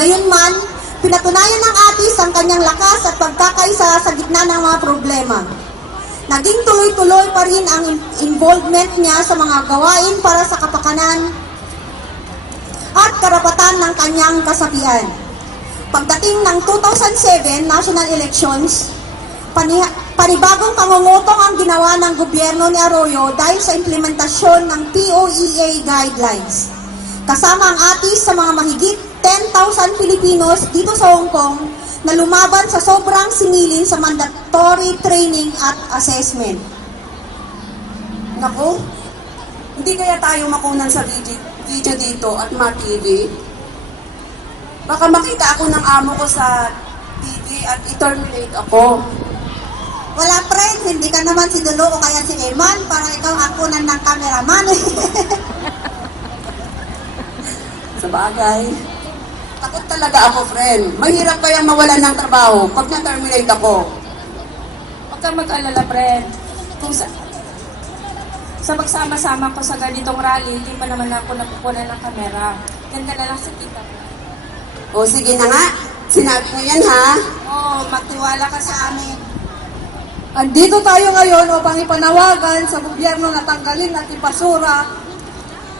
Gayunman, pinatunayan ng Atis ang kanyang lakas at pagkakaisa sa gitna ng mga problema. Naging tuloy-tuloy pa rin ang involvement niya sa mga gawain para sa kapakanan at karapatan ng kanyang kasapian. Pagdating ng 2007 national elections, panibagong pangungutong ang ginawa ng gobyerno ni Arroyo dahil sa implementasyon ng POEA guidelines. Kasama ang Atis sa mga mahigit 10,000 Filipinos dito sa Hong Kong na lumaban sa sobrang singilin sa mandatory training at assessment. Naku, hindi kaya tayo makunan sa video dito at ma-TV? Baka makita ako ng amo ko sa TV at i-terminate ako. Wala friend, hindi ka naman si Dulo o kaya si Eman, parang ikaw ang kunan ng cameraman. Sa bagay. Takot talaga ako, friend. Mahirap kayang mawalan ng trabaho pag na-terminate ako. Huwag kang mag-alala, friend. Kung sa magsama-sama ko sa ganitong rally, hindi pa naman ako nakukunan ng kamera. Ganda na lang sa kita. O sige na nga, sinabi mo yan ha. Oo, magtiwala ka sa amin. Andito tayo ngayon upang ipanawagan sa gobyerno na tanggalin at ipasura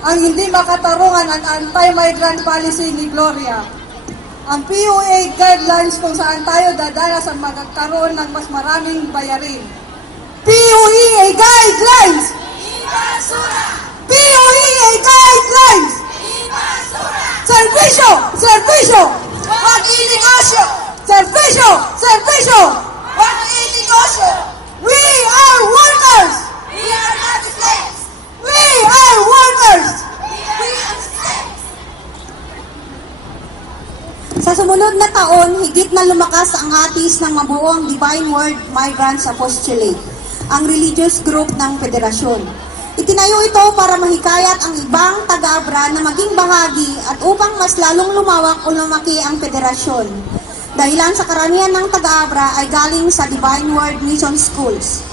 ang hindi makatarungan at anti-migrant policy ni Gloria. Ang POA guidelines kung saan tayo dadalas ang magkakaroon ng mas maraming bayarin. POEA guidelines! Ibasura! POEA guidelines! Ibasura! Servisyo! Servisyo! Huwag ininegosyo! Servisyo! Servisyo! Huwag ininegosyo! We are workers! We are not slaves! We are workers! We are slaves! Sa sumunod na taon, higit na lumakas ang Atis ng mabuong Divine Word Migrants Apostolate, ang religious group ng federasyon. Itinayo ito para mahikayat ang ibang taga-Abra na maging bahagi at upang mas lalong lumawak o lumaki ang federasyon. Dahilan sa karamihan ng taga-Abra ay galing sa Divine Word Mission Schools.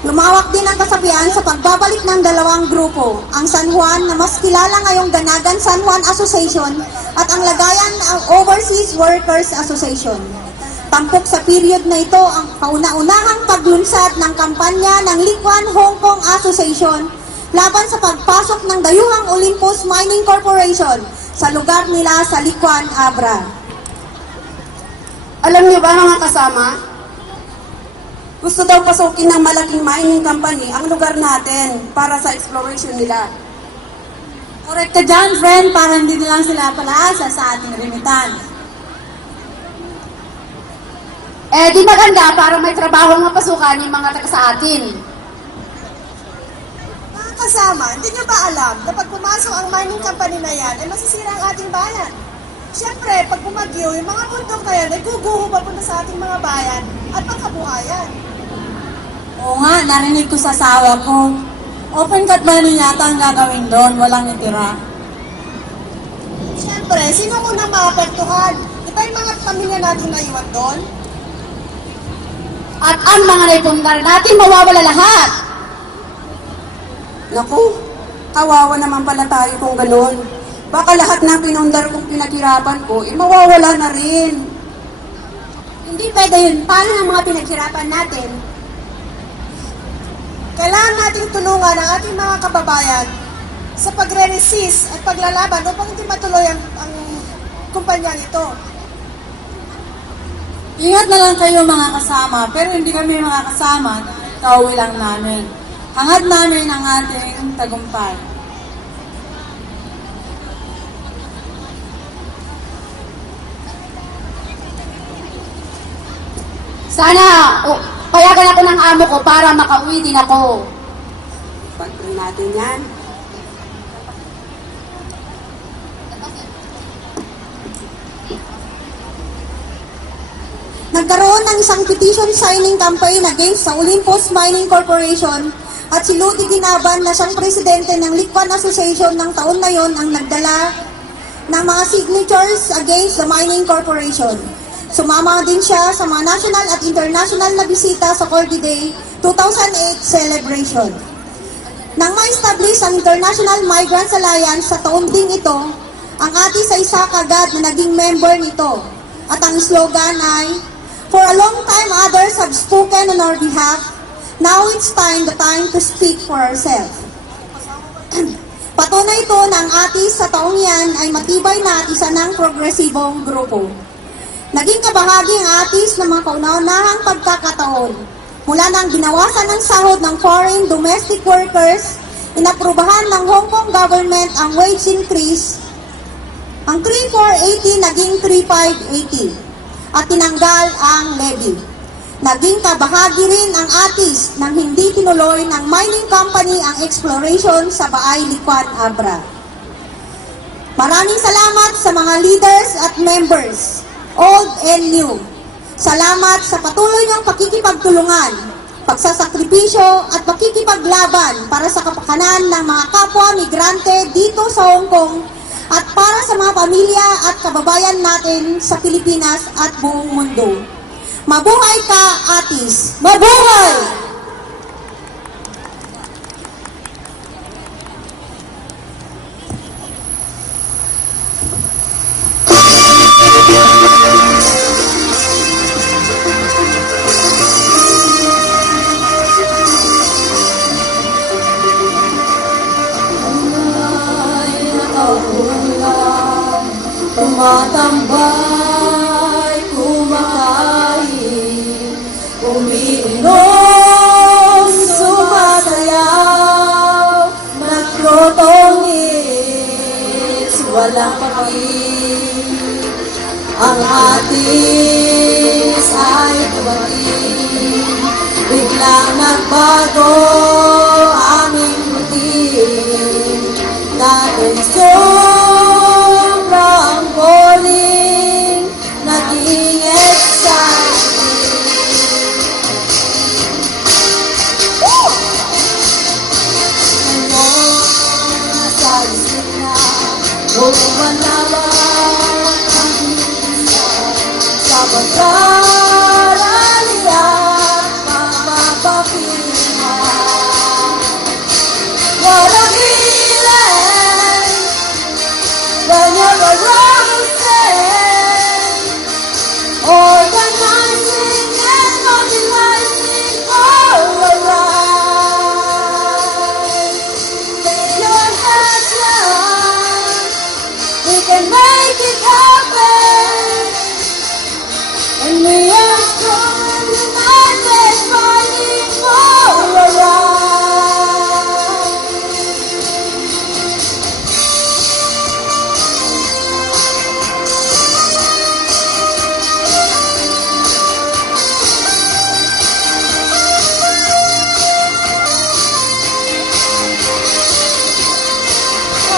Lumawak din ang kasabihan sa pagbabalik ng dalawang grupo, ang San Juan na mas kilala ngayong Danagan San Juan Association at ang lagayan ang Overseas Workers Association. Tampok sa period na ito ang kauna-unahang paglunsad ng kampanya ng Liquan Hong Kong Association laban sa pagpasok ng dayuhang Olympus Mining Corporation sa lugar nila sa Liquan, Abra. Alam niyo ba mga kasama? Gusto daw pasukin ng malaking mining company ang lugar natin para sa exploration nila. Correct ka dyan, friend, para hindi nilang sila palaasa sa ating remittance. Eh, di maganda para may trabaho ang mapasukan yung mga taga sa atin. Mga kasama, hindi nyo ba alam na pag pumasok ang mining company na yan, ay masisira ang ating bayan? Siyempre, pag bumagyo, yung mga bundok na yan ay guguho papunta sa ating mga bayan at pagkabuhayan. Oo nga, narinig ko sa asawa ko. Open cut mining yata ang gagawin doon, walang itira. Siyempre, sino munang maapektuhan? Di ba yung mga pamilya natin na iwan doon? At ang mga naitunggal natin, mawawala lahat. Naku, kawawa naman pala tayo kung ganun. Baka lahat ng pinundar kong pinaghirapan ko, mawawala na rin. Hindi pwede yun. Paano ang mga pinaghirapan natin? Kailangan nating tulungan ang ating mga kababayan sa pagre-resist at paglalaban upang hindi matuloy ang kumpanya nito. Ingat na lang kayo mga kasama, pero hindi kami mga kasama dahil kauwi lang namin. Hangad namin ang ating tagumpay. Sana, payagan ako ng amo ko para makauwi din ako. Pagpray natin yan. Nagkaroon ng isang petition signing campaign against sa Olympus Mining Corporation at si Ludi Ginaban na siyang presidente ng Liquan Association ng taon na yon ang nagdala ng mga signatures against the Mining Corporation. Sumama din siya sa mga national at international na bisita sa Cordy Day 2008 celebration. Nang ma-establish ang International Migrants Alliance sa taon ding ito, ang atis ay isa kagad na naging member nito. At ang slogan ay, "For a long time others have spoken on our behalf. Now it's the time to speak for ourselves." Patunay ito na ang atis sa taong yan ay matibay na at isa ng progresibong grupo. Naging kabahagi ang atis ng mga kauna-unahang pagkakataon. Mula nang binawasan ng sahod ng foreign domestic workers, inaprubahan ng Hong Kong government ang wage increase, ang 3,480 naging 3,580 at tinanggal ang levy. Naging kabahagi rin ang atis nang hindi tinuloy ng mining company ang exploration sa Baay Liquan, Abra. Maraming salamat sa mga leaders at members, old and new. Salamat sa patuloy niyong pakikipagtulungan, pagsasakripisyo at pakikipaglaban para sa kapakanan ng mga kapwa migrante dito sa Hong Kong at para sa mga pamilya at kababayan natin sa Pilipinas at buong mundo. Mabuhay ka, Atis! Mabuhay! Tumatambay, kumakain, umiinom, sumasayaw, nagprotongits, walang pakit. Ang atis ay dumating, biglang nagbago aming routine. Dahil sobrang boring, naging exciting. Ngayon, nasa isip na, lumalaban ang isa sa pag-aalala, mapapakinggan. Walang feeling when you're arousing, organizing and mobilizing all around. Lay your hands down, we can make it happen, and we are strong, united, fighting for our right.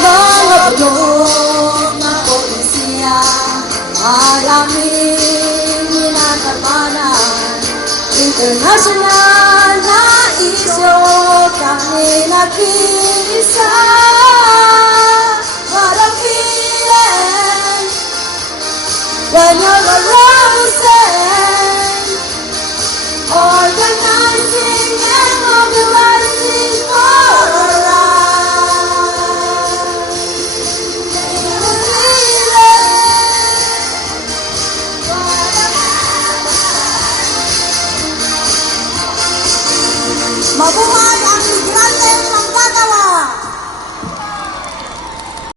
Mga bulong na polisiya, maraming minatamanan. International na isyo, kami nag-iisa. Walang feeling when you're arousing, organizing and mobilizing.